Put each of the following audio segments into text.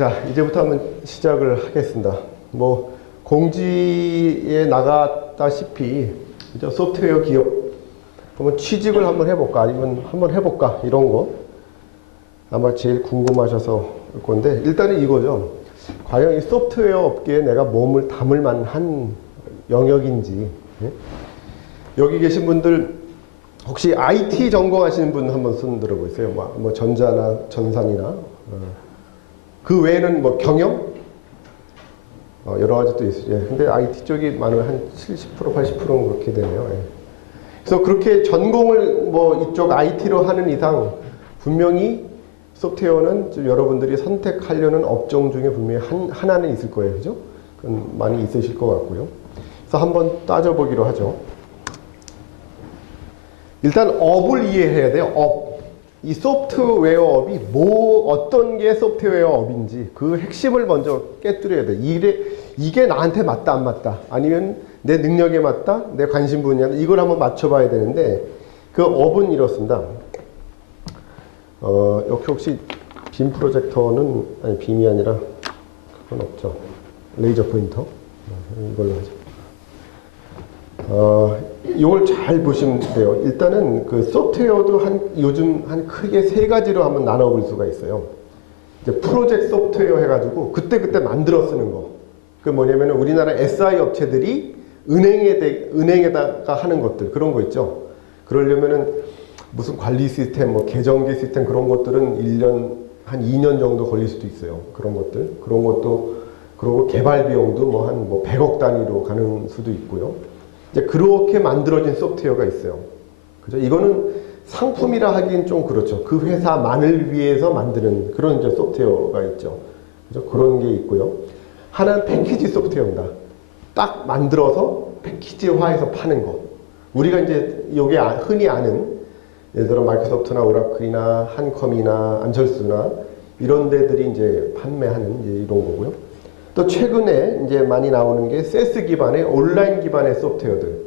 자, 이제부터 한번 시작을 하겠습니다. 뭐 공지에 나갔다시피 이제 소프트웨어 기업 한번 취직을 한번 해볼까 아니면 한번 해볼까 이런 거 아마 제일 궁금하셔서 올 건데, 일단은 이거죠. 과연 이 소프트웨어 업계에 내가 몸을 담을 만한 영역인지. 예? 여기 계신 분들 혹시 IT 전공하시는 분 한번 손 들어보세요. 뭐 전자나 전산이나 그 외에는 뭐 경영 여러 가지 또 있어요. 예. 근데 IT 쪽이 많으면 한 70% 80%는 그렇게 되네요. 예. 그래서 그렇게 전공을 뭐 이쪽 IT로 하는 이상 분명히 소프트웨어는 좀 여러분들이 선택하려는 업종 중에 분명히 하나는 있을 거예요. 그죠? 그건 많이 있으실 것 같고요. 그래서 한번 따져보기로 하죠. 일단 업을 이해해야 돼요. 업. 이 소프트웨어 업이 어떤 게 소프트웨어 업인지 그 핵심을 먼저 깨뜨려야 돼. 이게 나한테 맞다 안 맞다, 아니면 내 능력에 맞다, 내 관심 분야, 이걸 한번 맞춰봐야 되는데, 그 업은 이렇습니다. 여기 혹시 빔 프로젝터는, 아니 빔이 아니라 그건 없죠. 레이저 포인터 이걸로 하죠. 이걸 잘 보시면 돼요. 일단은 그 소프트웨어도 요즘 크게 세 가지로 한번 나눠볼 수가 있어요. 이제 프로젝트 소프트웨어 해가지고 그때 만들어 쓰는 거. 그 뭐냐면은 우리나라 SI 업체들이 은행에다가 하는 것들, 그런 거 있죠. 그러려면은 무슨 관리 시스템, 뭐 계정기 시스템, 그런 것들은 1년, 한 2년 정도 걸릴 수도 있어요. 그런 것도, 그리고 개발 비용도 뭐 100억 단위로 가는 수도 있고요. 이제 그렇게 만들어진 소프트웨어가 있어요. 그죠? 이거는 상품이라 하기엔 좀 그렇죠. 그 회사만을 위해서 만드는 그런 이제 소프트웨어가 있죠. 그죠? 그런 게 있고요. 하나는 패키지 소프트웨어입니다. 딱 만들어서 패키지화해서 파는 거. 우리가 이제 여기 흔히 아는, 예를 들어 마이크로소프트나 오라클이나 한컴이나 안철수나 이런 데들이 이제 판매하는 이제 이런 거고요. 또 최근에 이제 많이 나오는 게 세스 기반의 온라인 기반의 소프트웨어들.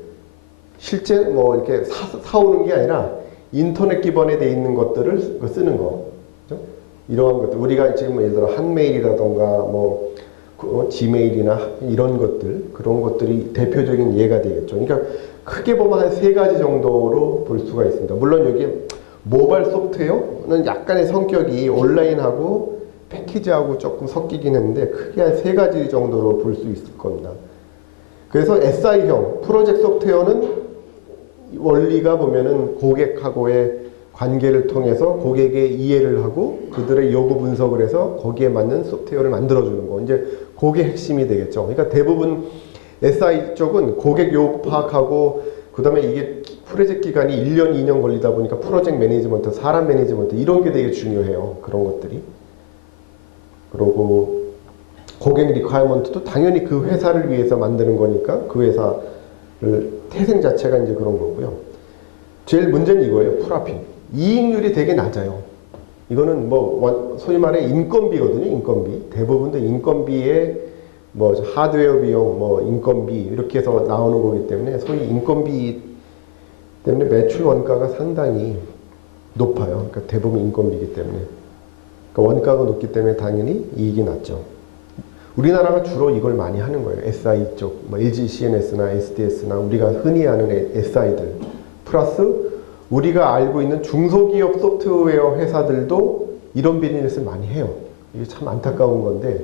실제 뭐 이렇게 사오는 게 아니라 인터넷 기반에 돼 있는 것들을 쓰는 거. 그죠? 이러한 것들. 우리가 지금 예를 들어 한메일이라던가 뭐 지메일이나 이런 것들, 그런 것들이 대표적인 예가 되겠죠. 그러니까 크게 보면 한 세 가지 정도로 볼 수가 있습니다. 물론 여기 모바일 소프트웨어는 약간의 성격이 온라인하고 패키지하고 조금 섞이긴 했는데 크게 한 세 가지 정도로 볼 수 있을 겁니다. 그래서 SI형 프로젝트 소프트웨어는 원리가 보면은 고객하고의 관계를 통해서 고객의 이해를 하고 그들의 요구 분석을 해서 거기에 맞는 소프트웨어를 만들어주는 거. 이제 그게 핵심이 되겠죠. 그러니까 대부분 SI 쪽은 고객 요구 파악하고, 그 다음에 이게 프로젝트 기간이 1년, 2년 걸리다 보니까 프로젝트 매니지먼트, 사람 매니지먼트 이런 게 되게 중요해요. 그런 것들이. 그리고 고객 리퀘어먼트도 당연히 그 회사를 위해서 만드는 거니까 그 회사를 태생 자체가 이제 그런 거고요. 제일 문제는 이거예요. 풀앞임. 이익률이 되게 낮아요. 이거는 뭐 소위 말해 인건비거든요. 인건비. 대부분도 인건비에 뭐 하드웨어 비용, 뭐 인건비 이렇게 해서 나오는 거기 때문에 소위 인건비 때문에 매출 원가가 상당히 높아요. 그러니까 대부분 인건비이기 때문에. 그러니까 원가가 높기 때문에 당연히 이익이 낮죠. 우리나라가 주로 이걸 많이 하는 거예요. SI 쪽, 뭐 LG CNS나 SDS나 우리가 흔히 아는 SI들 플러스 우리가 알고 있는 중소기업 소프트웨어 회사들도 이런 비즈니스를 많이 해요. 이게 참 안타까운 건데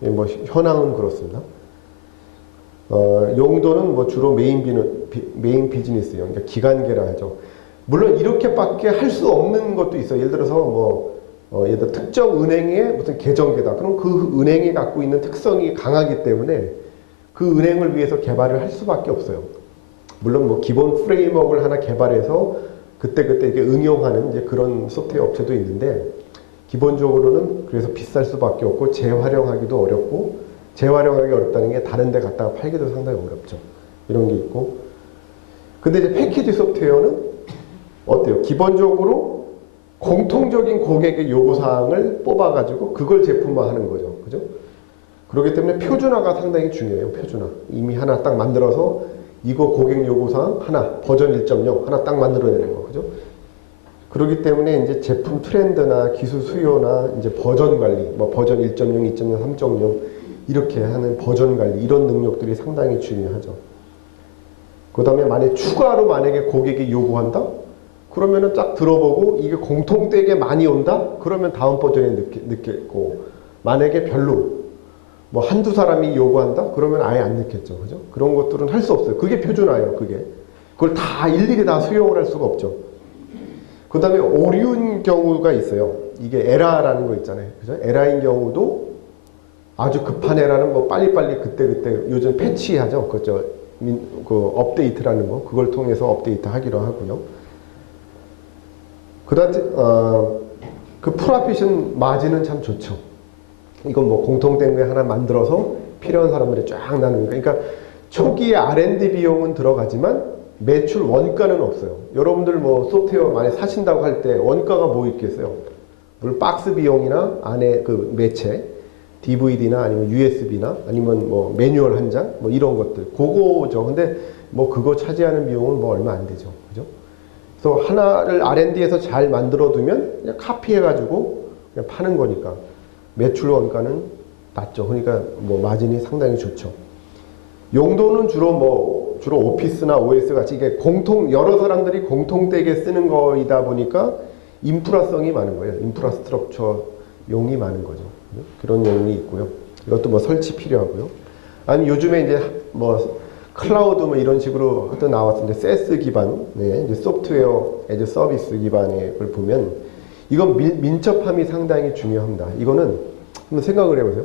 뭐 현황은 그렇습니다. 용도는 뭐 주로 메인 비즈니스요. 그러니까 기간계라 하죠. 물론 이렇게밖에 할 수 없는 것도 있어요. 예를 들어서 예를 들어 특정 은행의 무슨 계정계다. 그럼 그 은행이 갖고 있는 특성이 강하기 때문에 그 은행을 위해서 개발을 할 수밖에 없어요. 물론 뭐 기본 프레임워크를 하나 개발해서 그때그때 이렇게 응용하는 이제 그런 소프트웨어 업체도 있는데, 기본적으로는 그래서 비쌀 수밖에 없고 재활용하기도 어렵고, 재활용하기 어렵다는 게 다른 데 갖다가 팔기도 상당히 어렵죠. 이런 게 있고. 근데 이제 패키지 소프트웨어는 어때요? 기본적으로 공통적인 고객의 요구사항을 뽑아가지고 그걸 제품화하는 거죠. 그죠? 그렇기 때문에 표준화가 상당히 중요해요. 표준화. 이미 하나 딱 만들어서 이거 고객 요구사항 하나, 버전 1.0 하나 딱 만들어내는 거. 그죠? 그렇기 때문에 이제 제품 트렌드나 기술 수요나 이제 버전 관리, 뭐 버전 1.0, 2.0, 3.0 이렇게 하는 버전 관리 이런 능력들이 상당히 중요하죠. 그 다음에 만약에 고객이 요구한다? 그러면은 쫙 들어보고 이게 공통되게 많이 온다? 그러면 다음 버전에 넣겠고 만약에 별로 뭐 한두 사람이 요구한다? 그러면 아예 안 넣겠죠. 그죠? 그런 것들은 할 수 없어요. 그게 표준화예요. 그걸 다 일일이 다 수용을 할 수가 없죠. 그 다음에 오류인 경우가 있어요. 이게 에라라는 거 있잖아요. 그죠? 에라인 경우도 아주 급한 에라는 뭐 빨리빨리 그때그때 요즘 패치하죠. 그죠? 그 업데이트라는 거. 그걸 통해서 업데이트 하기로 하고요. 그 다음에, 그 프로핏은 마진은 참 좋죠. 이건 뭐 공통된 거 하나 만들어서 필요한 사람들이 쫙 나누는 거. 그러니까 초기에 R&D 비용은 들어가지만 매출 원가는 없어요. 여러분들 뭐 소프트웨어 많이 사신다고 할 때 원가가 뭐 있겠어요? 물론 박스 비용이나 안에 그 매체, DVD나 아니면 USB나 아니면 뭐 매뉴얼 한 장, 뭐 이런 것들. 그거죠. 근데 뭐 그거 차지하는 비용은 뭐 얼마 안 되죠. 그죠? 그래서 하나를 R&D에서 잘 만들어 두면 그냥 카피해가지고 그냥 파는 거니까 매출 원가는 낮죠. 그러니까 뭐 마진이 상당히 좋죠. 용도는 주로 오피스나 OS 같이 이게 여러 사람들이 공통되게 쓰는 거이다 보니까 인프라성이 많은 거예요. 인프라스트럭처 용이 많은 거죠. 그런 용이 있고요. 이것도 뭐 설치 필요하고요. 아니 요즘에 이제 뭐 클라우드 뭐 이런 식으로 또 나왔는데 세스 기반, 네, 이제 소프트웨어 에즈 서비스 기반의 걸 보면 이건 민첩함이 상당히 중요합니다. 이거는 한번 생각을 해보세요.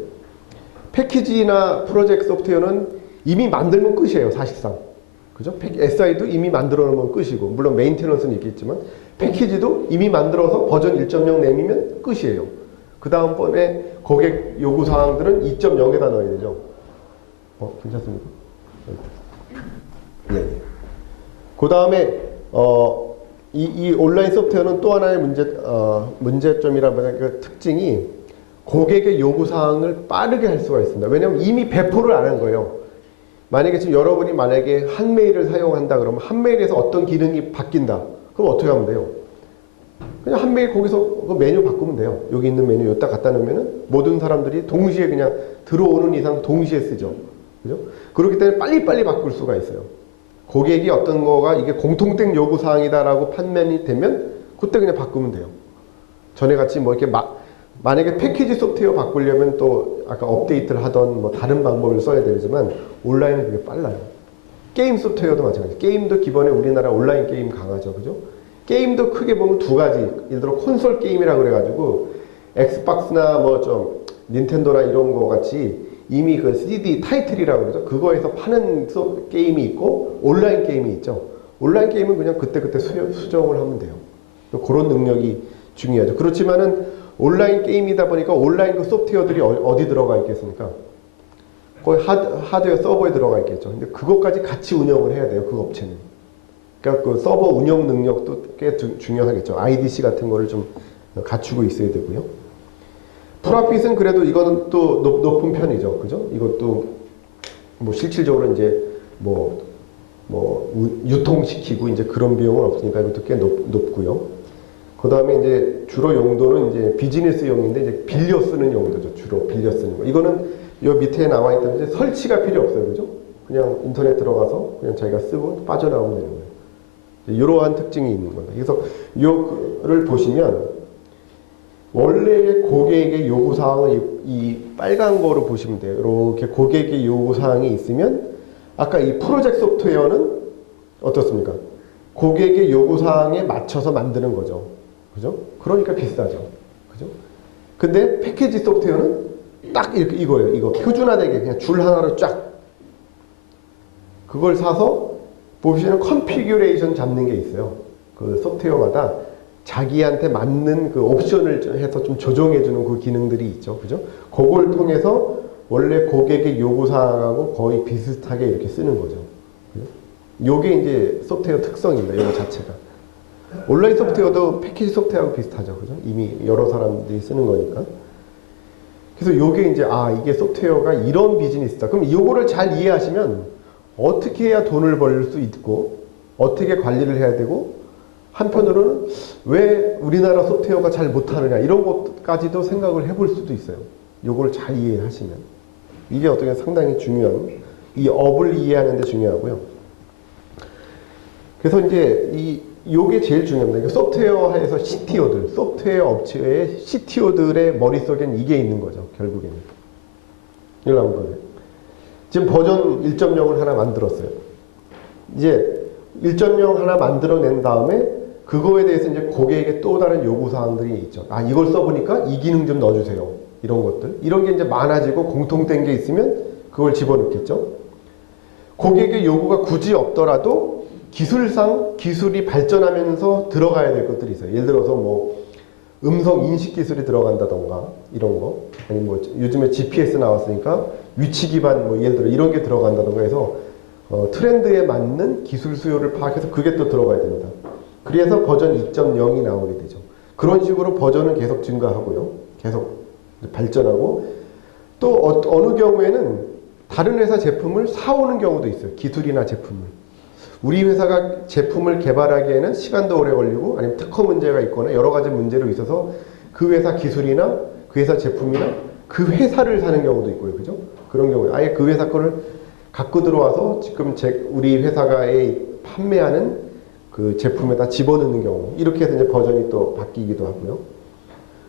패키지나 프로젝트 소프트웨어는 이미 만들면 끝이에요, 사실상. 그죠? SI도 이미 만들어 놓으면 끝이고, 물론 메인테넌스는 있겠지만, 패키지도 이미 만들어서 버전 1.0 내미면 끝이에요. 그 다음번에 고객 요구 사항들은 2.0에다 넣어야 되죠. 괜찮습니까? 예. 그 다음에, 이 온라인 소프트웨어는 또 하나의 문제점이라고 하면 그 특징이 고객의 요구 사항을 빠르게 할 수가 있습니다. 왜냐하면 이미 배포를 안 한 거예요. 만약에 지금 여러분이 만약에 한 메일을 사용한다 그러면 한 메일에서 어떤 기능이 바뀐다. 그럼 어떻게 하면 돼요? 그냥 한 메일 거기서 그 메뉴 바꾸면 돼요. 여기 있는 메뉴 여기다 갖다 놓으면 모든 사람들이 동시에 그냥 들어오는 이상 동시에 쓰죠. 그죠? 그렇기 때문에 빨리빨리 바꿀 수가 있어요. 고객이 어떤 거가 이게 공통된 요구 사항이다라고 판단이 되면 그때 그냥 바꾸면 돼요. 전에 같이 뭐 이렇게 만약에 패키지 소프트웨어 바꾸려면 또 아까 업데이트를 하던 뭐 다른 방법을 써야 되지만 온라인은 그게 빨라요. 게임 소프트웨어도 마찬가지. 게임도 기본에 우리나라 온라인 게임 강하죠. 그죠? 게임도 크게 보면 두 가지. 예를 들어 콘솔 게임이라고 그래가지고 엑스박스나 뭐 좀 닌텐도나 이런 거 같이 이미 그 CD 타이틀이라고 그러죠. 그거에서 파는 게임이 있고 온라인 게임이 있죠. 온라인 게임은 그냥 그때그때 수정을 하면 돼요. 그런 능력이 중요하죠. 그렇지만은 온라인 게임이다 보니까 온라인 그 소프트웨어들이 어디 들어가 있겠습니까? 거의 하드웨어 서버에 들어가 있겠죠. 근데 그것까지 같이 운영을 해야 돼요. 그 업체는. 그러니까 그 서버 운영 능력도 꽤 중요하겠죠. IDC 같은 거를 좀 갖추고 있어야 되고요. 프로핏은 그래도 이거는 또 높은 편이죠. 그죠? 이것도 뭐 실질적으로 이제 뭐 유통시키고 이제 그런 비용은 없으니까 이것도 꽤 높고요. 그 다음에 이제 주로 용도는 이제 비즈니스용인데 이제 빌려 쓰는 용도죠. 주로 빌려 쓰는 거. 이거는 요 밑에 나와 있던 이제 설치가 필요 없어요. 그죠? 그냥 인터넷 들어가서 그냥 자기가 쓰고 빠져나오면 되는 거예요. 이러한 특징이 있는 겁니다. 그래서 요를 보시면 원래의 고객의 요구사항을 이 빨간 거로 보시면 돼요. 이렇게 고객의 요구사항이 있으면 아까 이 프로젝트 소프트웨어는 어떻습니까? 고객의 요구사항에 맞춰서 만드는 거죠. 그죠? 그러니까 비싸죠. 그죠? 근데 패키지 소프트웨어는 딱 이렇게 이거예요. 이거 표준화되게 그냥 줄 하나로 쫙 그걸 사서 보시면 컨피규레이션 잡는 게 있어요. 그 소프트웨어마다 자기한테 맞는 그 옵션을 해서 좀 조정해주는 그 기능들이 있죠. 그죠? 그걸 통해서 원래 고객의 요구사항하고 거의 비슷하게 이렇게 쓰는 거죠. 그죠? 요게 이제 소프트웨어 특성입니다. 이거 자체가. 온라인 소프트웨어도 패키지 소프트웨어하고 비슷하죠. 그죠? 이미 여러 사람들이 쓰는 거니까. 그래서 요게 이제, 이게 소프트웨어가 이런 비즈니스다. 그럼 요거를 잘 이해하시면 어떻게 해야 돈을 벌 수 있고, 어떻게 관리를 해야 되고, 한편으로는 왜 우리나라 소프트웨어가 잘 못하느냐 이런 것까지도 생각을 해볼 수도 있어요. 요걸 잘 이해하시면 이게 어떻게 상당히 중요한 이 업을 이해하는 데 중요하고요. 그래서 이제 요게 제일 중요합니다. 소프트웨어에서 CTO들, 소프트웨어 업체의 CTO들의 머릿속엔 이게 있는 거죠. 결국에는. 이걸 한번 보세요. 지금 버전 1.0을 하나 만들었어요. 이제 1.0 하나 만들어낸 다음에 그거에 대해서 이제 고객에게 또 다른 요구사항들이 있죠. 아, 이걸 써보니까 이 기능 좀 넣어주세요. 이런 것들. 이런 게 이제 많아지고 공통된 게 있으면 그걸 집어넣겠죠. 고객의 요구가 굳이 없더라도 기술상 기술이 발전하면서 들어가야 될 것들이 있어요. 예를 들어서 뭐 음성 인식 기술이 들어간다던가 이런 거. 아니면 뭐 요즘에 GPS 나왔으니까 위치 기반 뭐 예를 들어 이런 게 들어간다던가 해서 트렌드에 맞는 기술 수요를 파악해서 그게 또 들어가야 됩니다. 그래서 버전 2.0이 나오게 되죠. 그런 식으로 버전은 계속 증가하고요. 계속 발전하고 또 어느 경우에는 다른 회사 제품을 사오는 경우도 있어요. 기술이나 제품을. 우리 회사가 제품을 개발하기에는 시간도 오래 걸리고 아니면 특허 문제가 있거나 여러 가지 문제로 있어서 그 회사 기술이나 그 회사 제품이나 그 회사를 사는 경우도 있고요. 그죠? 그런 경우에 아예 그 회사 거를 갖고 들어와서 지금 우리 회사가 판매하는 그 제품에다 집어넣는 경우 이렇게 해서 이제 버전이 또 바뀌기도 하고요.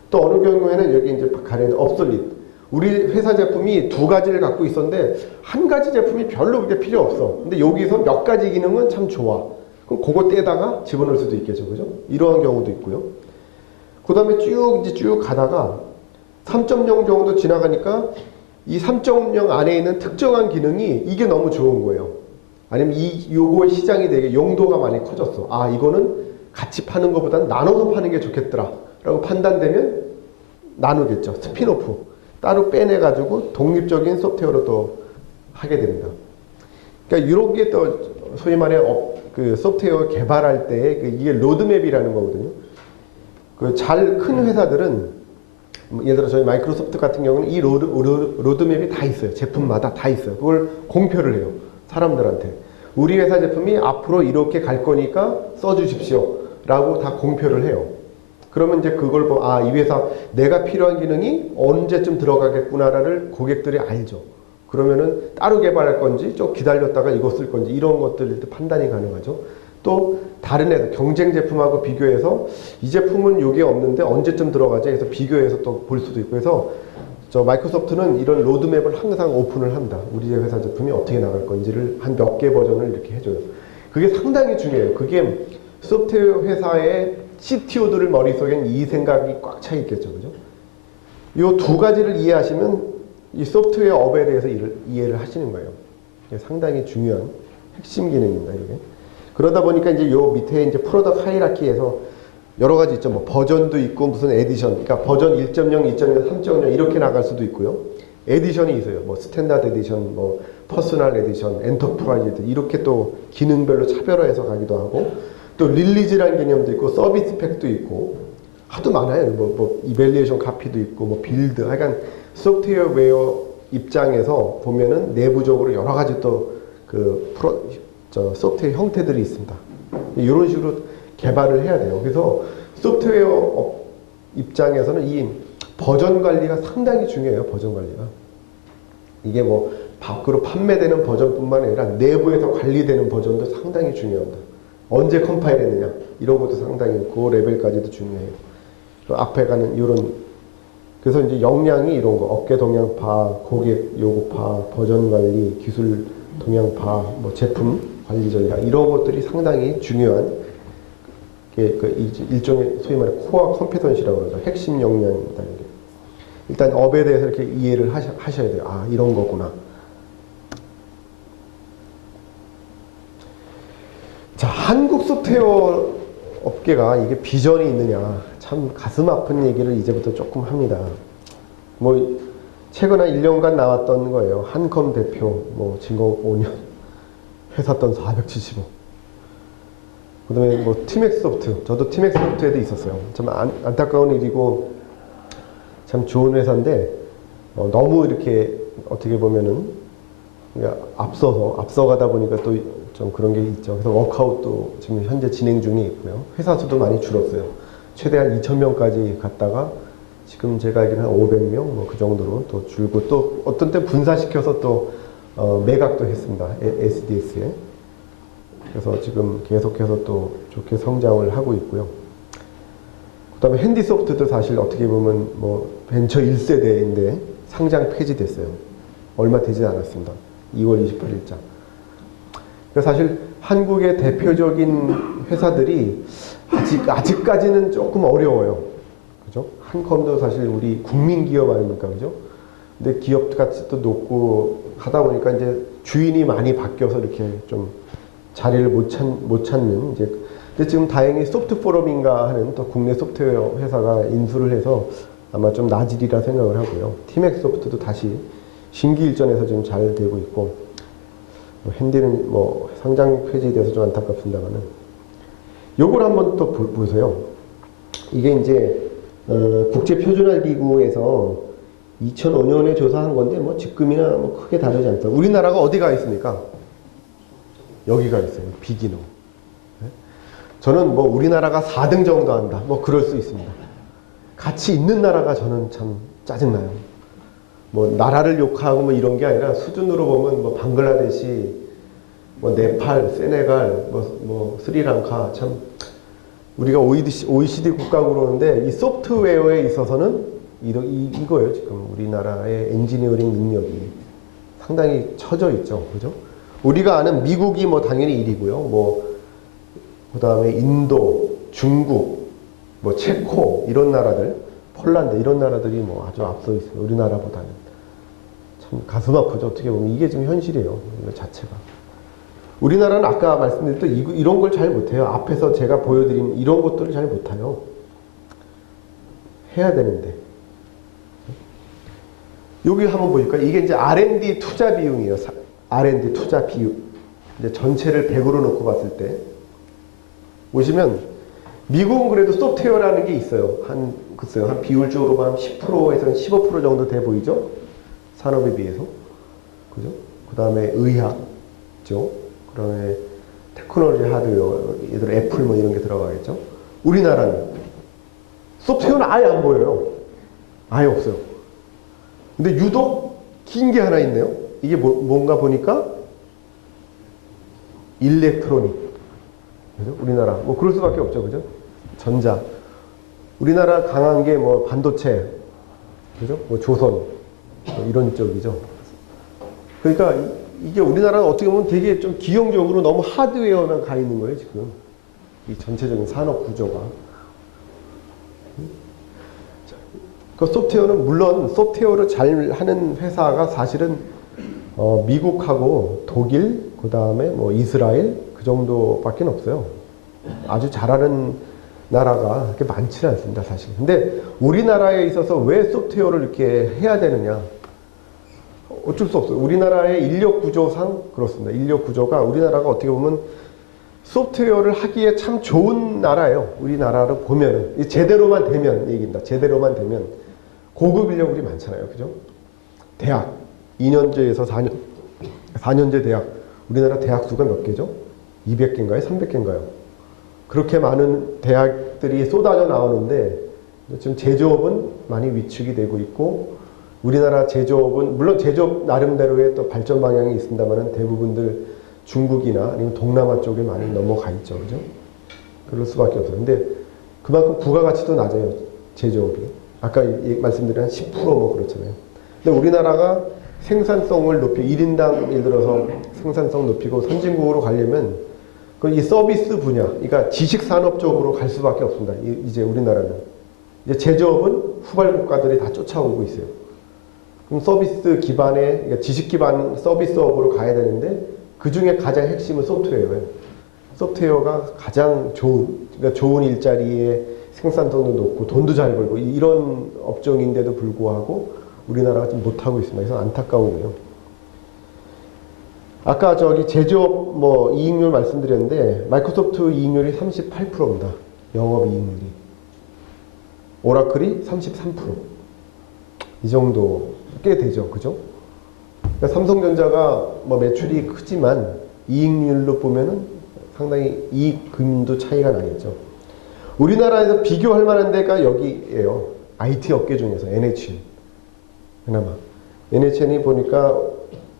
또 어느 경우에는 여기 이제 가령 obsolete. 우리 회사 제품이 두 가지를 갖고 있었는데 한 가지 제품이 별로 그게 필요 없어. 근데 여기서 몇 가지 기능은 참 좋아. 그럼 그거 떼다가 집어넣을 수도 있겠죠. 그죠? 이러한 경우도 있고요. 그 다음에 쭉 가다가 3.0 정도 지나가니까 이 3.0 안에 있는 특정한 기능이 이게 너무 좋은 거예요. 아니면 요거의 시장이 되게 용도가 많이 커졌어. 아, 이거는 같이 파는 것보다는 나눠서 파는 게 좋겠더라. 라고 판단되면 나누겠죠. 스핀오프. 따로 빼내가지고 독립적인 소프트웨어로 또 하게 됩니다. 그러니까 이런 게 또 소위 말해 그 소프트웨어 개발할 때 이게 로드맵이라는 거거든요. 그 잘 큰 회사들은 예를 들어 저희 마이크로소프트 같은 경우는 이 로드맵이 다 있어요. 제품마다 다 있어요. 그걸 공표를 해요. 사람들한테. 우리 회사 제품이 앞으로 이렇게 갈 거니까 써주십시오. 라고 다 공표를 해요. 그러면 이제 그걸 보고 이 회사 내가 필요한 기능이 언제쯤 들어가겠구나를 고객들이 알죠. 그러면은 따로 개발할 건지 좀 기다렸다가 이거 쓸 건지 이런 것들도 판단이 가능하죠. 또 다른 회사 경쟁 제품하고 비교해서 이 제품은 이게 없는데 언제쯤 들어가지 해서 비교해서 또 볼 수도 있고 해서 저 마이크로소프트는 이런 로드맵을 항상 오픈을 합니다. 우리 회사 제품이 어떻게 나갈 건지를 한 몇 개 버전을 이렇게 해줘요. 그게 상당히 중요해요. 그게 소프트웨어 회사의 CTO들을 머릿속엔 이 생각이 꽉 차 있겠죠. 그죠? 이 두 가지를 이해하시면 이 소프트웨어 업에 대해서 이해를 하시는 거예요. 이게 상당히 중요한 핵심 기능입니다. 이게. 그러다 보니까 이제 요 밑에 이제 프로덕트 하이라키에서 여러 가지 있죠. 뭐 버전도 있고 무슨 에디션. 그러니까 버전 1.0, 2.0, 3.0 이렇게 나갈 수도 있고요. 에디션이 있어요. 뭐 스탠다드 에디션, 뭐 퍼스널 에디션, 엔터프라이즈 이렇게 또 기능별로 차별화해서 가기도 하고 또 릴리즈라는 개념도 있고 서비스 팩도 있고 하도 많아요. 뭐 이밸리에이션 카피도 있고 뭐 빌드. 하여간 소프트웨어 입장에서 보면은 내부적으로 여러 가지 또 그 소프트웨어 형태들이 있습니다. 이런 식으로 개발을 해야 돼요. 그래서 소프트웨어 입장에서는 이 버전 관리가 상당히 중요해요. 버전 관리가. 이게 뭐 밖으로 판매되는 버전뿐만 아니라 내부에서 관리되는 버전도 상당히 중요합니다. 언제 컴파일 했느냐 이런 것도 상당히 그 레벨까지도 중요해요. 앞에 가는 이런 그래서 이제 역량이 이런 거 업계 동향 파, 고객 요구 파, 버전 관리, 기술 동향 파, 뭐 제품 관리 전략 이런 것들이 상당히 중요한 일종의 소위 말해 코어 컴피턴시라고 그러죠. 핵심 역량이다. 일단 업에 대해서 이렇게 이해를 하셔야 돼요. 아, 이런 거구나. 자, 한국 소프트웨어 업계가 이게 비전이 있느냐. 참 가슴 아픈 얘기를 이제부터 조금 합니다. 뭐, 최근 한 1년간 나왔던 거예요. 한컴 대표, 뭐, 증거 5년. 회사 돈 475. 그 다음에 뭐, 티맥스 소프트. 저도 티맥스 소프트에도 있었어요. 참 안타까운 일이고, 참 좋은 회사인데, 너무 이렇게 어떻게 보면은, 앞서가다 보니까 또 좀 그런 게 있죠. 그래서 워크아웃도 지금 현재 진행 중에 있고요. 회사 수도 많이 줄었어요. 최대한 2,000명까지 갔다가 지금 제가 알기로는 한 500명 뭐 그 정도로 또 줄고 또 어떤 때 분사시켜서 또 매각도 했습니다. SDS에. 그래서 지금 계속해서 또 좋게 성장을 하고 있고요. 그 다음에 핸디소프트도 사실 어떻게 보면 뭐 벤처 1세대인데 상장 폐지됐어요. 얼마 되지 않았습니다. 2월 28일자. 그러니까 사실 한국의 대표적인 회사들이 아직까지는 조금 어려워요. 그죠? 한컴도 사실 우리 국민 기업 아닙니까? 그죠? 근데 기업 가치도 높고 하다 보니까 이제 주인이 많이 바뀌어서 이렇게 좀 자리를 못 찾는 이제 근데 지금 다행히 소프트포럼인가 하는 또 국내 소프트웨어 회사가 인수를 해서 아마 좀 나아지리라 생각을 하고요. 티맥소프트도 다시 심기일전에서 지금 잘 되고 있고 핸디는 뭐 상장 폐지돼서 좀 안타깝습니다만은 요걸 한번 또 보세요. 이게 이제 국제표준화기구에서 2005년에 조사한 건데 뭐 지금이나 뭐 크게 다르지 않다. 우리나라가 어디가 있습니까? 여기가 있어요. 비기너. 저는 뭐 우리나라가 4등 정도 한다. 뭐 그럴 수 있습니다. 같이 있는 나라가 저는 참 짜증나요. 뭐 나라를 욕하고 뭐 이런 게 아니라 수준으로 보면 뭐 방글라데시, 뭐 네팔, 세네갈, 뭐 스리랑카 참 우리가 OECD 국가고 그러는데 이 소프트웨어에 있어서는 이거예요. 지금 우리나라의 엔지니어링 능력이 상당히 처져 있죠. 그죠? 우리가 아는 미국이 뭐 당연히 1위고요. 뭐 그다음에 인도, 중국, 뭐 체코 이런 나라들, 폴란드 이런 나라들이 뭐 아주 앞서 있어요. 우리나라보다는. 참 가슴 아프죠. 어떻게 보면 이게 지금 현실이에요. 이거 자체가. 우리나라는 아까 말씀드렸던 이런 걸 잘 못해요. 앞에서 제가 보여드린 이런 것들을 잘 못해요. 해야 되는데. 여기 한번 보니까 이게 이제 R&D 투자 비용이에요. R&D 투자 비용. 이제 전체를 100으로 놓고 봤을 때. 보시면 미국은 그래도 소프트웨어라는 게 있어요. 글쎄요. 한 비율적으로 보면 10%에서 15% 정도 돼 보이죠? 산업에 비해서. 그죠? 그 다음에 의학 쪽. 그 다음에 테크놀로지 하드웨어. 예를 들어 애플 뭐 이런 게 들어가겠죠? 우리나라는 소프트웨어는 아예 안 보여요. 아예 없어요. 근데 유독 긴 게 하나 있네요. 이게 뭔가 보니까 일렉트로닉. 그죠? 우리나라. 뭐 그럴 수밖에 없죠. 그죠? 전자. 우리나라 강한 게 뭐 반도체. 그죠? 뭐 조선. 뭐 이런 쪽이죠. 그러니까 이게 우리나라는 어떻게 보면 되게 좀 기형적으로 너무 하드웨어만 가 있는 거예요, 지금. 이 전체적인 산업 구조가. 그 소프트웨어는 물론 소프트웨어를 잘 하는 회사가 사실은 미국하고 독일, 그 다음에 뭐 이스라엘 그 정도밖에 없어요. 아주 잘하는 나라가 그렇게 많지는 않습니다, 사실. 근데 우리나라에 있어서 왜 소프트웨어를 이렇게 해야 되느냐? 어쩔 수 없어요. 우리나라의 인력 구조상 그렇습니다. 인력 구조가 우리나라가 어떻게 보면 소프트웨어를 하기에 참 좋은 나라예요. 우리나라를 보면은 제대로만 되면 얘기입니다. 제대로만 되면 고급 인력들이 많잖아요. 그죠? 대학 2년제에서 4년제 대학. 우리나라 대학 수가 몇 개죠? 200개인가요? 300개인가요? 그렇게 많은 대학들이 쏟아져 나오는데 지금 제조업은 많이 위축이 되고 있고 우리나라 제조업은 물론 제조업 나름대로의 또 발전 방향이 있습니다만 대부분들 중국이나 아니면 동남아 쪽에 많이 넘어가 있죠. 그죠? 그럴 수밖에 없어요. 근데 그만큼 부가가치도 낮아요. 제조업이. 아까 말씀드린 한 10% 그렇잖아요. 근데 우리나라가 생산성을 높이 1인당 예를 들어서 생산성 높이고 선진국으로 가려면 이 서비스 분야, 그러니까 지식산업 쪽으로 갈 수밖에 없습니다. 이제 우리나라는. 이제 제조업은 후발 국가들이 다 쫓아오고 있어요. 그럼 서비스 기반의, 그러니까 지식 기반 서비스업으로 가야 되는데 그 중에 가장 핵심은 소프트웨어예요. 소프트웨어가 가장 그러니까 좋은 일자리에 생산성도 높고 돈도 잘 벌고 이런 업종인데도 불구하고 우리나라가 좀 못하고 있습니다. 그래서 안타까우고요. 아까 제조업 뭐 이익률 말씀드렸는데 마이크로소프트 이익률이 38%입니다. 영업 이익률이. 오라클이 33%. 이 정도 꽤 되죠. 그죠? 그러니까 삼성전자가 뭐 매출이 크지만 이익률로 보면은 상당히 이익 금도 차이가 나겠죠. 우리나라에서 비교할 만한 데가 여기에요. IT 업계 중에서 NHN. 그나마 NHN이 보니까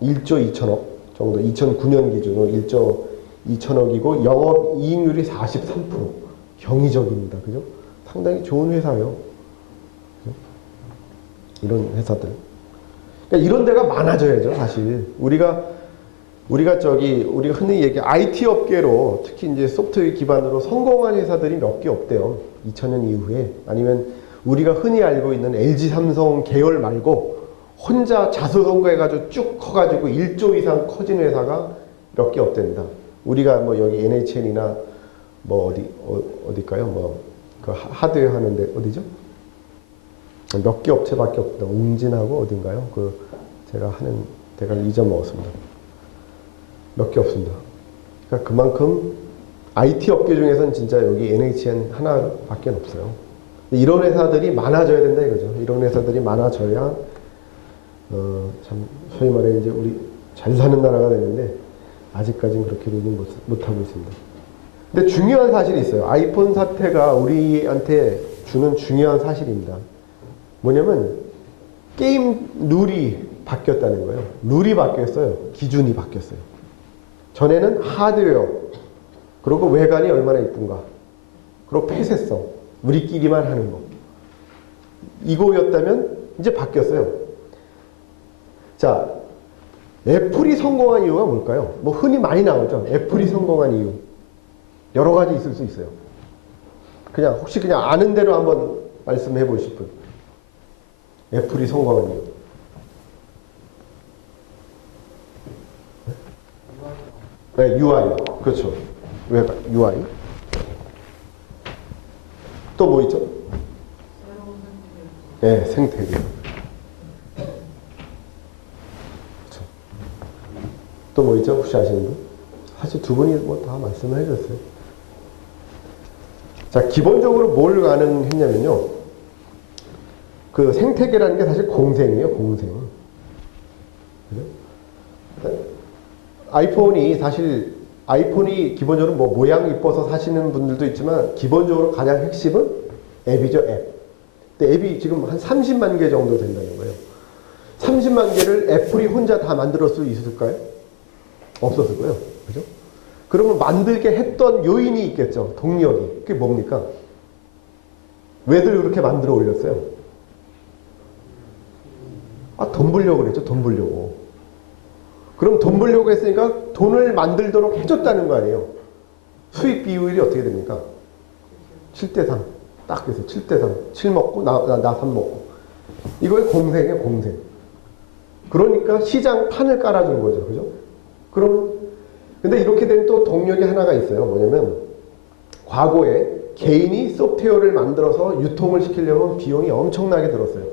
1조 2천억 정도 2009년 기준으로 1조 2천억이고 영업 이익률이 43%. 경이적입니다. 그죠? 상당히 좋은 회사예요. 그죠? 이런 회사들. 그러니까 이런 데가 많아져야죠, 사실. 우리가 흔히 얘기 IT 업계로 특히 이제 소프트웨어 기반으로 성공한 회사들이 몇 개 없대요. 2000년 이후에. 아니면 우리가 흔히 알고 있는 LG 삼성 계열 말고 혼자 자수성가해가지고 쭉 커가지고 1조 이상 커진 회사가 몇 개 없답니다. 우리가 뭐 여기 NHN이나 뭐 어딜까요? 뭐 그 하드웨어 하는데 어디죠? 몇 개 업체밖에 없다. 웅진하고 어딘가요? 그 제가 하는 데를 잊어먹었습니다. 몇 개 없습니다. 그러니까 그만큼 IT 업계 중에서는 진짜 여기 NHN 하나밖에 없어요. 이런 회사들이 많아져야 된다 이거죠. 이런 회사들이 많아져야 참 소위 말해 이제 우리 잘 사는 나라가 되는데 아직까지는 그렇게 되지 못하고 있습니다. 근데 중요한 사실이 있어요. 아이폰 사태가 우리한테 주는 중요한 사실입니다. 뭐냐면 게임 룰이 바뀌었다는 거예요. 룰이 바뀌었어요. 기준이 바뀌었어요. 전에는 하드웨어, 그리고 외관이 얼마나 이쁜가, 그리고 폐쇄성, 우리끼리만 하는 거, 이거였다면 이제 바뀌었어요. 자, 애플이 성공한 이유가 뭘까요? 뭐 흔히 많이 나오죠. 애플이 성공한 이유. 여러 가지 있을 수 있어요. 그냥 혹시 그냥 아는 대로 한번 말씀해 보실 분. 애플이 성공한 이유. 네, UI. 그렇죠. 왜 UI? 또 뭐 있죠? 네, 생태계. 그렇죠. 또 뭐 있죠? 혹시 아시는 분? 사실 두 분이 뭐 다 말씀을 해줬어요. 자, 기본적으로 뭘 가능했냐면요. 그 생태계라는 게 사실 공생이에요, 공생. 그죠? 아이폰이 기본적으로 뭐 모양 이뻐서 사시는 분들도 있지만 기본적으로 가장 핵심은 앱이죠, 앱. 근데 앱이 지금 한 30만 개 정도 된다는 거예요. 30만 개를 애플이 혼자 다 만들 수 있을까요? 없었을 거예요. 그죠? 그러면 만들게 했던 요인이 있겠죠. 동력이. 그게 뭡니까? 왜들 그렇게 만들어 올렸어요? 돈 벌려고 그랬죠. 돈 벌려고. 그럼 돈 벌려고 했으니까 돈을 만들도록 해줬다는 거 아니에요. 수익 비율이 어떻게 됩니까? 7대3. 딱 그래서 7대3. 7 먹고 나 3 먹고. 이거의 공생이에요. 공생. 그러니까 시장 판을 깔아준 거죠. 그죠? 근데 이렇게 되면 또 동력이 하나가 있어요. 뭐냐면 과거에 개인이 소프트웨어를 만들어서 유통을 시키려면 비용이 엄청나게 들었어요.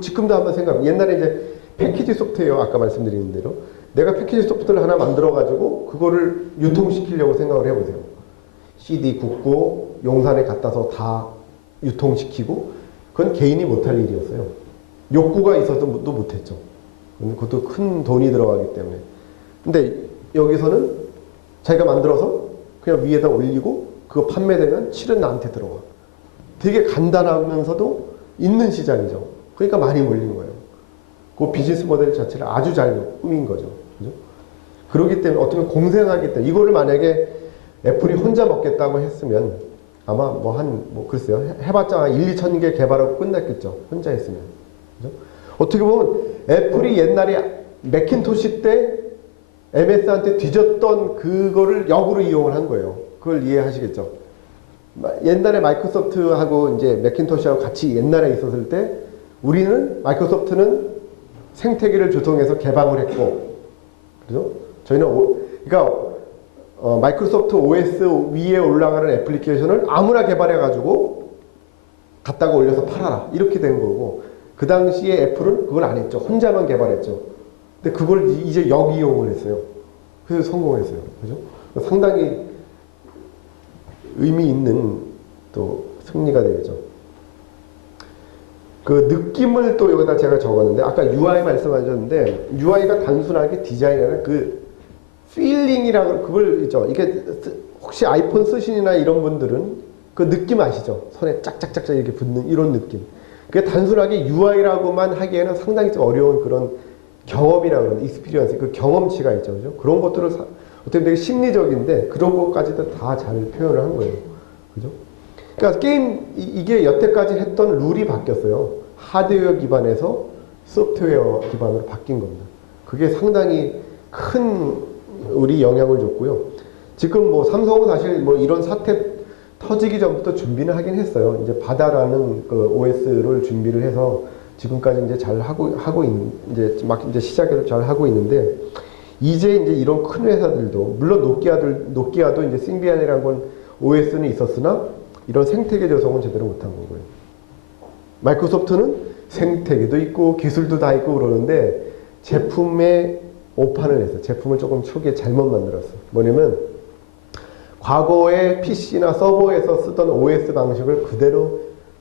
지금도 한번 옛날에 이제 패키지 소프트웨어 아까 말씀드린 대로 내가 패키지 소프트웨어를 하나 만들어가지고 그거를 유통시키려고 생각을 해보세요. CD 굽고 용산에 갖다서 다 유통시키고 그건 개인이 못할 일이었어요. 욕구가 있어도 못했죠. 그것도 큰 돈이 들어가기 때문에. 근데 여기서는 자기가 만들어서 그냥 위에다 올리고 그거 판매되면 실은 나한테 들어와. 되게 간단하면서도 있는 시장이죠. 그러니까 많이 몰린 거예요. 그 비즈니스 모델 자체를 아주 잘 꾸민 거죠. 그죠? 그렇기 때문에 어떻게 공생하기 때문에 이거를 만약에 애플이 혼자 먹겠다고 했으면 아마 글쎄요. 해봤자 1, 2천 개 개발하고 끝났겠죠. 혼자 했으면. 그죠? 어떻게 보면 애플이 옛날에 맥킨토시 때 MS한테 뒤졌던 그거를 역으로 이용을 한 거예요. 그걸 이해하시겠죠? 옛날에 마이크로소프트하고 이제 맥킨토시하고 같이 옛날에 있었을 때 마이크로소프트는 생태계를 조성해서 개방을 했고, 그죠? 그러니까 마이크로소프트 OS 위에 올라가는 애플리케이션을 아무나 개발해가지고 갖다가 올려서 팔아라 이렇게 된 거고, 그 당시에 애플은 그걸 안 했죠. 혼자만 개발했죠. 근데 그걸 이제 역이용을 했어요. 그래서 성공했어요. 그죠? 상당히 의미 있는 또 승리가 되겠죠. 그 느낌을 또 여기다 제가 적었는데 아까 UI 말씀하셨는데 UI가 단순하게 디자인하는 그 필링이라고 그걸 있죠. 이게 혹시 아이폰 쓰시나 이런 분들은 그 느낌 아시죠? 손에 짝짝짝짝 이렇게 붙는 이런 느낌. 그게 단순하게 UI라고만 하기에는 상당히 좀 어려운 그런 경험이라 그러는 익스피리언스, 그 경험치가 있죠, 그죠? 그런 것들을 어떻게 되게 심리적인데 그런 것까지도 다 잘 표현을 한 거예요, 그죠? 그러니까 게임 이게 여태까지 했던 룰이 바뀌었어요. 하드웨어 기반에서 소프트웨어 기반으로 바뀐 겁니다. 그게 상당히 큰 우리 영향을 줬고요. 지금 뭐 삼성은 사실 뭐 이런 사태 터지기 전부터 준비는 하긴 했어요. 이제 바다라는 그 OS를 준비를 해서 지금까지 이제 잘 하고 이제 막 이제 시작을 잘 하고 있는데 이제 이런 큰 회사들도 물론 노키아도 이제 신비안이라는 건 OS는 있었으나 이런 생태계 조성은 제대로 못한 거고요. 마이크로소프트는 생태계도 있고 기술도 다 있고 그러는데 제품에 오판을 했어요. 제품을 조금 초기에 잘못 만들었어요. 뭐냐면 과거에 PC나 서버에서 쓰던 OS 방식을 그대로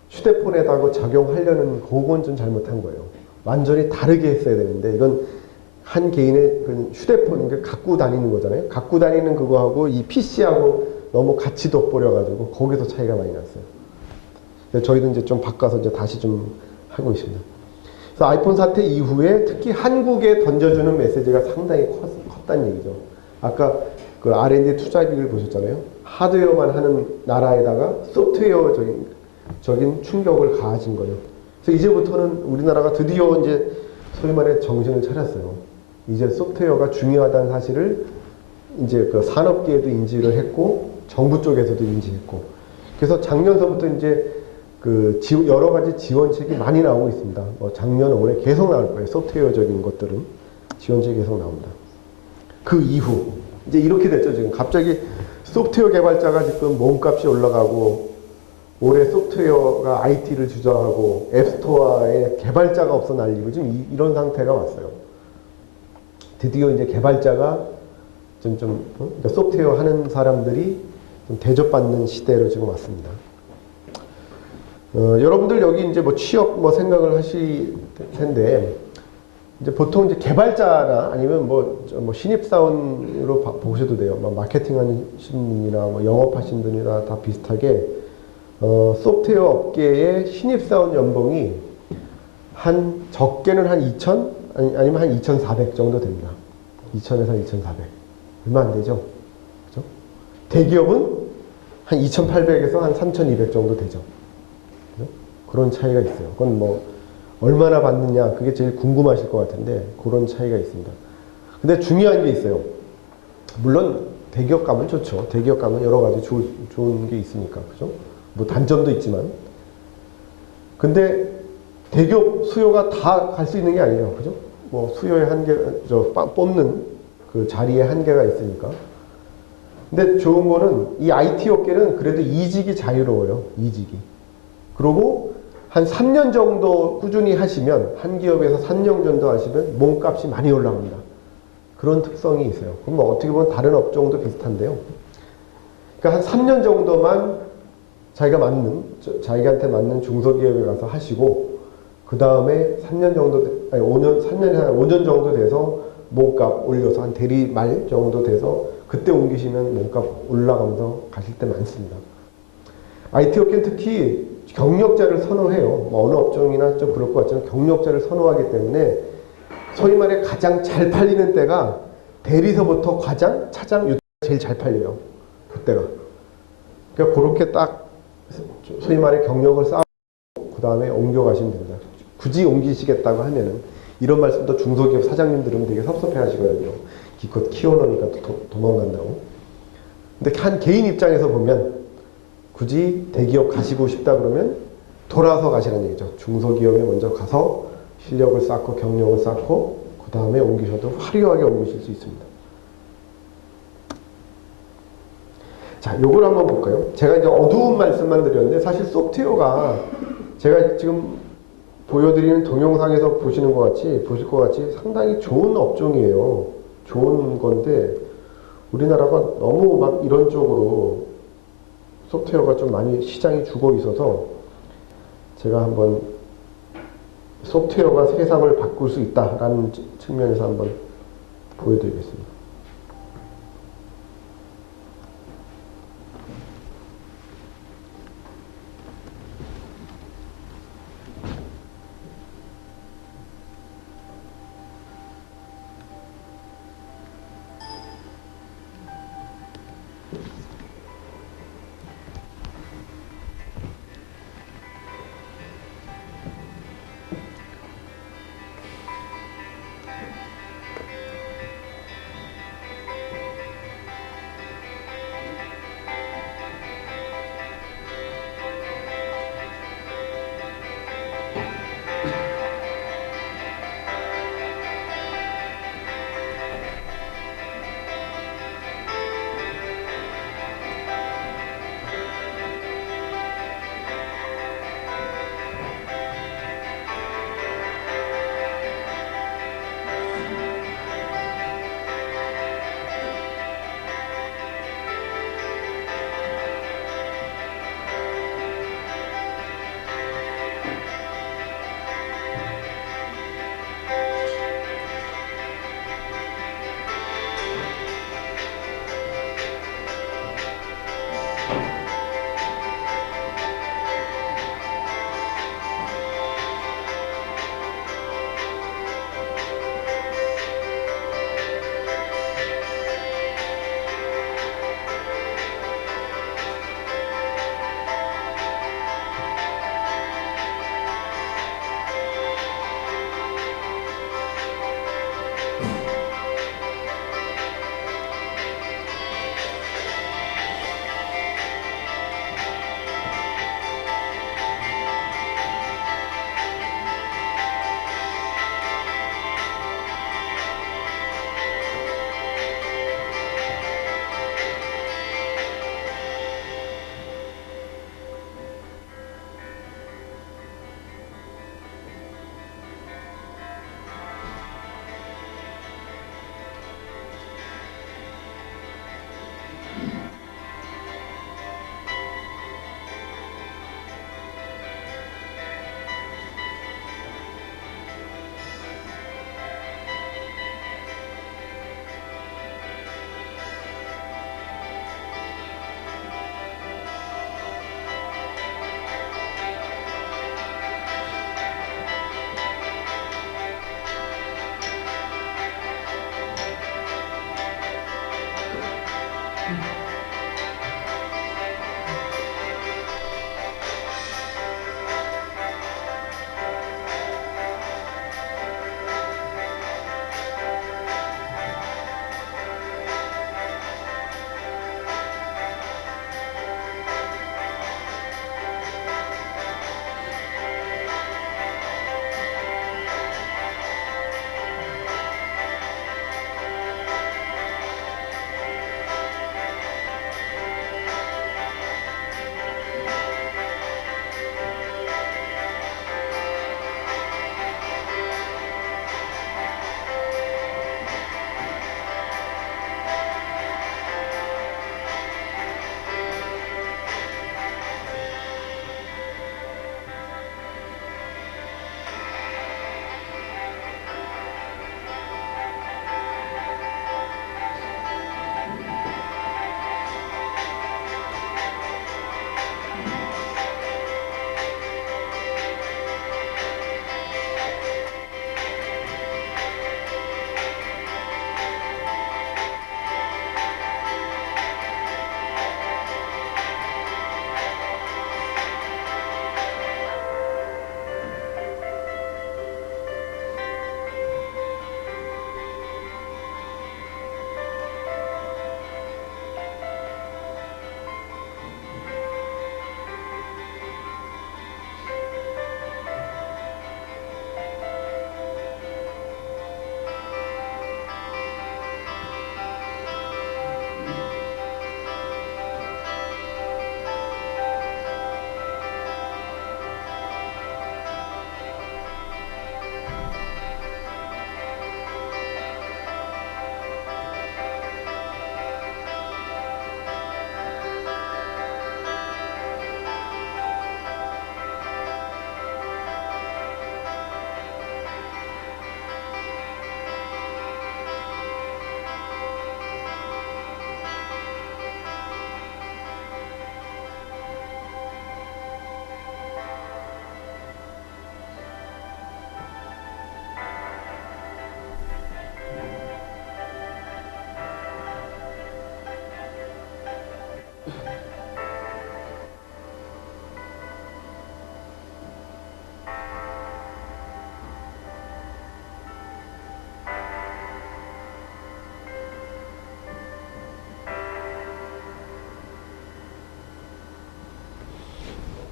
휴대폰에다가 적용하려는 그건 좀 잘못한 거예요. 완전히 다르게 했어야 되는데 이건 한 개인의 그 휴대폰, 그러니까 갖고 다니는 거잖아요. 갖고 다니는 그거하고 이 PC하고 너무 같이 돋보려가지고 거기서 차이가 많이 났어요. 그래서 저희도 이제 좀 바꿔서 이제 다시 좀 하고 있습니다. 그래서 아이폰 사태 이후에 특히 한국에 던져주는 메시지가 상당히 컸다는 얘기죠. 아까 그 R&D 투자비를 보셨잖아요. 하드웨어만 하는 나라에다가 소프트웨어적인 충격을 가해진 거예요. 그래서 이제부터는 우리나라가 드디어 이제 소위 말해 정신을 차렸어요. 이제 소프트웨어가 중요하다는 사실을 이제 그 산업계에도 인지를 했고 정부 쪽에서도 인지했고 그래서 작년서부터 이제 그 여러 가지 지원책이 많이 나오고 있습니다. 작년, 올해 계속 나올 거예요. 소프트웨어적인 것들은 지원책이 계속 나옵니다. 그 이후 이제 이렇게 됐죠. 지금 갑자기 소프트웨어 개발자가 지금 몸값이 올라가고 올해 소프트웨어가 IT를 주저하고 앱스토어에 개발자가 없어 난리고 지금 이런 상태가 왔어요. 드디어 이제 개발자가 그러니까 소프트웨어 하는 사람들이 좀 대접받는 시대로 지금 왔습니다. 여러분들 여기 이제 뭐 취업 뭐 생각을 하실 텐데 이제 보통 이제 개발자나 아니면 뭐 신입사원으로 보셔도 돼요. 뭐 마케팅 하시는 분이나 뭐 영업하시는 분이나 다 비슷하게 소프트웨어 업계의 신입사원 연봉이 적게는 한 2,000 아니면 한 2,400 정도 됩니다. 2,000에서 2,400 얼마 안 되죠. 그죠? 대기업은 한 2,800에서 한 3,200 정도 되죠. 그죠? 그런 차이가 있어요. 그건 뭐 얼마나 받느냐 그게 제일 궁금하실 것 같은데 그런 차이가 있습니다. 근데 중요한 게 있어요. 물론 대기업 가면 좋죠. 대기업 가면 여러 가지 좋은 게 있으니까 그죠? 뭐 단점도 있지만 근데 대기업 수요가 다 갈 수 있는 게 아니에요. 그죠? 뭐 수요의 한계, 뽑는 그 자리에 한계가 있으니까. 근데 좋은 거는 이 IT 업계는 그래도 이직이 자유로워요. 이직이. 그리고 한 3년 정도 꾸준히 하시면 한 기업에서 3년 정도 하시면 몸값이 많이 올라갑니다. 그런 특성이 있어요. 그럼 뭐 어떻게 보면 다른 업종도 비슷한데요. 그러니까 한 3년 정도만 자기한테 맞는 중소기업에 가서 하시고 그 다음에 3년 정도, 아니 5년 정도 돼서 몸값 올려서 한 대리 말 정도 돼서 그때 옮기시면 몸값 올라가면서 가실 때 많습니다. IT 업계는 특히 경력자를 선호해요. 뭐 어느 업종이나 좀 그럴 것 같지만 경력자를 선호하기 때문에 소위 말해 가장 잘 팔리는 때가 대리서부터 과장, 차장 이때가 제일 잘 팔려요. 그때가. 그러니까 그렇게 딱 소위 말해 경력을 쌓고 그 다음에 옮겨가시면 됩니다. 굳이 옮기시겠다고 하면은 이런 말씀도 중소기업 사장님들은 되게 섭섭해 하시거든요. 기껏 키워놓으니까 도망간다고. 근데 한 개인 입장에서 보면 굳이 대기업 가시고 싶다 그러면 돌아서 가시라는 얘기죠. 중소기업에 먼저 가서 실력을 쌓고 경력을 쌓고 그 다음에 옮기셔도 화려하게 옮기실 수 있습니다. 자, 요걸 한번 볼까요? 제가 이제 어두운 말씀만 드렸는데 사실 소프트웨어가 제가 지금 보여드리는 동영상에서 보실 것 같이 상당히 좋은 업종이에요. 좋은 건데 우리나라가 너무 막 이런 쪽으로 소프트웨어가 좀 많이 시장이 죽어 있어서 제가 한번 소프트웨어가 세상을 바꿀 수 있다라는 측면에서 한번 보여드리겠습니다.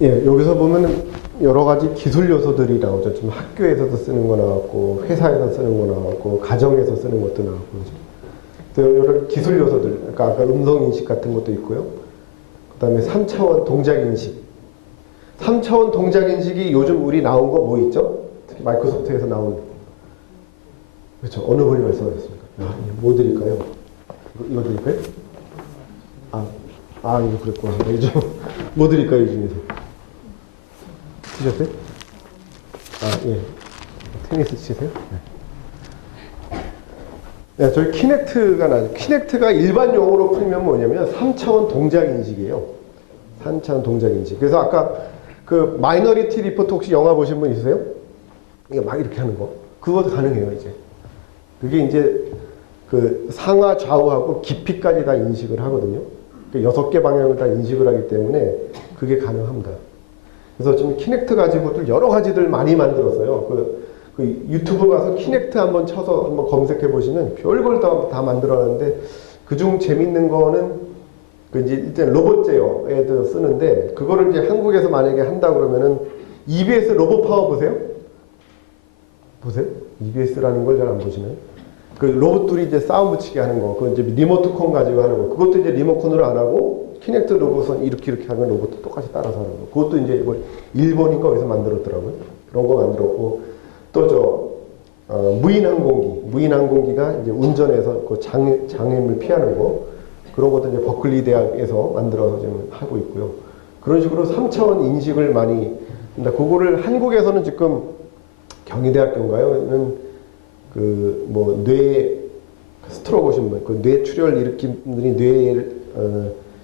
예, 여기서 보면은 여러 가지 기술 요소들이 나오죠. 좀 학교에서도 쓰는 거 나왔고, 회사에서 쓰는 거 나왔고, 가정에서 쓰는 것도 나왔고, 그죠. 또 여러 기술 요소들, 그러니까 아까 음성 인식 같은 것도 있고요. 그 다음에 3차원 동작 인식. 3차원 동작 인식이 요즘 우리 나온 거 뭐 있죠? 특히 마이크로소프트에서 나온. 그렇죠. 어느 분이 말씀하셨습니까? 뭐 드릴까요? 이거 드릴까요? 이거 그랬구나. 이거 뭐 드릴까요, 이 중에서? 치셨어요? 예. 테니스 치세요? 네. 저희 키넥트가 나죠. 키넥트가 일반 용어로 풀면 뭐냐면 3차원 동작 인식이에요. 3차원 동작 인식. 그래서 아까 그 마이너리티 리포트 혹시 영화 보신 분 있으세요? 이거 막 이렇게 하는 거. 그것도 가능해요, 이제. 그게 이제 그 상하 좌우하고 깊이까지 다 인식을 하거든요. 6개 방향을 다 인식을 하기 때문에 그게 가능합니다. 그래서 지금 키넥트 가지고도 여러 가지들 많이 만들었어요. 그 유튜브 가서 키넥트 한번 쳐서 한번 검색해 보시면 별걸 다 만들어놨는데 그중 재밌는 거는 그 이제 일단 로봇 제어에도 쓰는데 그거를 이제 한국에서 만약에 한다 그러면은 EBS 로봇 파워 보세요? 보세요? EBS라는 걸 잘 안 보시나요? 그 로봇들이 이제 싸움 붙이게 하는 거, 그 이제 리모트콘 가지고 하는 거, 그것도 이제 리모컨으로 안 하고 키넥트 로봇은 이렇게 하면 로봇도 똑같이 따라서 하는 거. 그것도 이제 뭐 일본인가 어디서 만들었더라고요. 그런 거 만들었고 또 무인 항공기가 이제 운전해서 그 장애물 피하는 거 그런 것도 이제 버클리 대학에서 만들어서 지금 하고 있고요. 그런 식으로 3차원 인식을 많이 합니다. 그거를 한국에서는 지금 경희대학교인가요?는 그 뭐 뇌 스트로크 오신 분, 그 뇌출혈 일으킨 분들이 뇌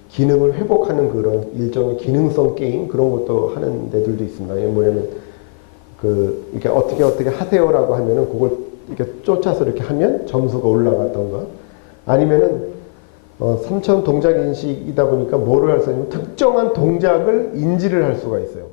기능을 회복하는 그런 일종의 기능성 게임 그런 것도 하는 데들도 있습니다. 이게 뭐냐면 그 이렇게 어떻게 하세요라고 하면은 그걸 이렇게 쫓아서 이렇게 하면 점수가 올라갔던가 아니면은 3차원 동작 인식이다 보니까 뭐를 할 수 있냐면 특정한 동작을 인지를 할 수가 있어요.